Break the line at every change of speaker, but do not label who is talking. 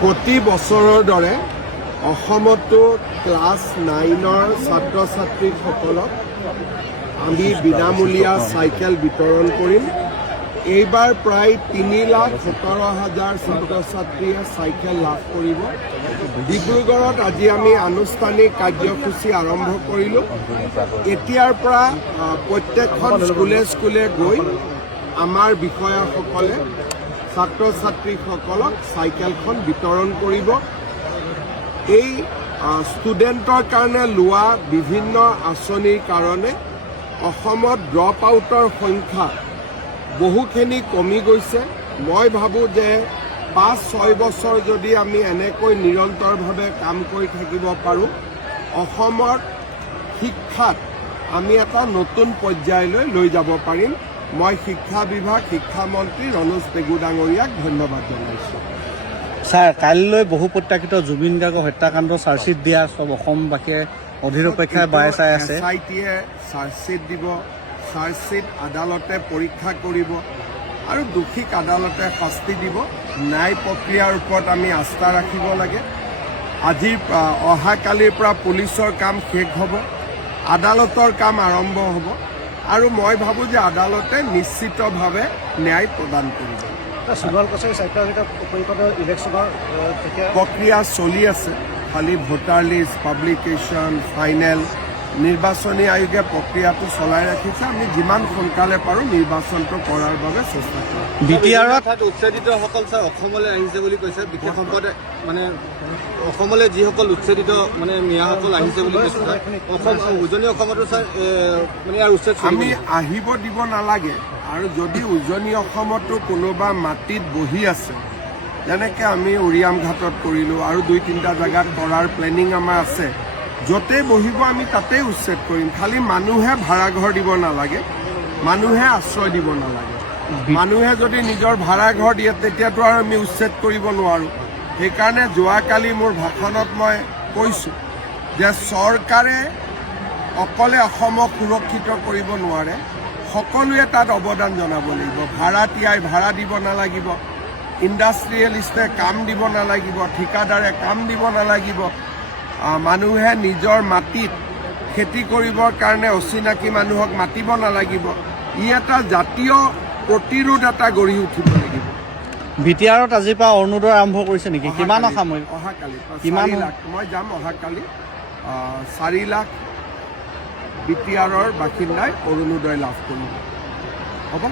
প্ৰতি বছৰৰ দৰে অসমতো ক্লাছ নাইনৰ ছাত্ৰ ছাত্ৰীসকলক আমি বিনামূলীয়া চাইকেল বিতৰণ কৰিম। এইবাৰ প্ৰায় তিনি লাখ সোতৰ হাজাৰ ছাত্ৰ ছাত্ৰীয়ে চাইকেল লাভ কৰিব। ডিব্ৰুগড়ত আজি আমি আনুষ্ঠানিক কাৰ্যসূচী আৰম্ভ কৰিলোঁ। এতিয়াৰ পৰা প্ৰত্যেকখন স্কুলে স্কুলে গৈ আমাৰ বিষয়াসকলে ছাত্ৰ ছাত্ৰীসকলক চাইকেলখন বিতৰণ কৰিব। এই ষ্টুডেণ্টৰ কাৰণে লোৱা বিভিন্ন আঁচনিৰ কাৰণে অসমত ড্ৰপ আউটৰ সংখ্যা বহুখিনি কমি গৈছে। মই ভাবোঁ যে পাঁচ, ছয় বছৰ যদি আমি এনেকৈ নিৰন্তৰভাৱে কাম কৰি থাকিব পাৰোঁ, অসমৰ শিক্ষাত আমি এটা নতুন পৰ্যায়লৈ লৈ যাব পাৰিম। মই শিক্ষা বিভাগ শিক্ষামন্ত্ৰী ৰনোজ পেগু ডাঙৰীয়াক ধন্যবাদ জনাইছোঁ।
ছাৰ কাইলৈ বহু প্ৰত্যাশিত জুবিন গাৰ্গৰ হত্যাকাণ্ড চাৰ্জশ্বিট দিয়া চব অসমবাসীয়ে অধীৰ অপেক্ষাৰে বাই চাই আছে।
এছ আই টিয়ে চাৰ্জশ্বিট দিব চাৰ্জশ্বিট আদালতে পৰীক্ষা কৰিব আৰু দোষীক আদালতে শাস্তি দিব। ন্যায় প্ৰক্ৰিয়াৰ ওপৰত আমি আস্থা ৰাখিব লাগে। আজিৰ অহাকালিৰ পৰা পুলিচৰ কাম শেষ হ'ব আদালতৰ কাম আৰম্ভ হ'ব। আৰু মই ভাবোঁ যে আদালতে নিশ্চিতভাৱে ন্যায় প্ৰদান কৰিব। প্ৰক্ৰিয়া চলি আছে। খালি ভোটাৰ লিষ্ট পাব্লিকেশ্যন ফাইনেল। নিৰ্বাচনী আয়োগে প্ৰক্ৰিয়াটো চলাই ৰাখিছে। আমি যিমান সোনকালে পাৰোঁ নিৰ্বাচনটো কৰাৰ বাবে চেষ্টা কৰিম
বি টি আৰত
ঠাইত উচ্ছেদিতসকল ছাৰ অসমলৈ আহিছে বুলি কৈছে। বিশেষ সম্পদে মানে অসমলৈ যিসকল উচ্ছেদিত মানে মিয়াসকল আহিছে বুলি কৈছে ছাৰ। অসম উজনি অসমতো ছাৰ মানে ইয়াৰ উচ্ছেদ
আমি আহিব দিব নালাগে। আৰু যদি উজনি অসমতো কোনোবা মাটিত বহি আছে যেনেকৈ আমি উৰিয়াম ঘাটত কৰিলোঁ আৰু দুই তিনিটা জেগাত কৰাৰ প্লেনিং আমাৰ আছে য'তেই বহিব, আমি তাতেই উচ্ছেদ কৰিম। খালি মানুহে ভাড়াঘৰ দিব নালাগে। মানুহে আশ্ৰয় দিব নালাগে। মানুহে যদি নিজৰ ভাড়াঘৰ দিয়ে, তেতিয়াতো আৰু আমি উচ্ছেদ কৰিব নোৱাৰোঁ। সেইকাৰণে যোৱাকালি মোৰ ভাষণত মই কৈছোঁ যে চৰকাৰে অকলে অসমক সুৰক্ষিত কৰিব নোৱাৰে। সকলোৱে তাত অৱদান জনাব লাগিব। ভাড়াতীয়াই ভাড়া দিব নালাগিব। ইণ্ডাষ্ট্ৰিয়েলিষ্টে কাম দিব নালাগিব। ঠিকাদাৰে কাম দিব নালাগিব। মানুহে নিজৰ মাটিত খেতি কৰিবৰ কাৰণে অচিনাকি মানুহক মাতিব নালাগিব। ই এটা জাতীয় প্ৰতিৰোধ এটা গঢ়ি উঠিব লাগিব।
বি টি আৰত আজিৰ পৰা অৰুণোদয় আৰম্ভ কৰিছে নেকি? কিমান
অহাকালি- অহাকালি
কিমান-
লাখ। মই যাম অহাকালি। চাৰি লাখ বি টি আৰৰ বাসিন্দাই অৰুণোদয় লাভ কৰিব। হ'ব?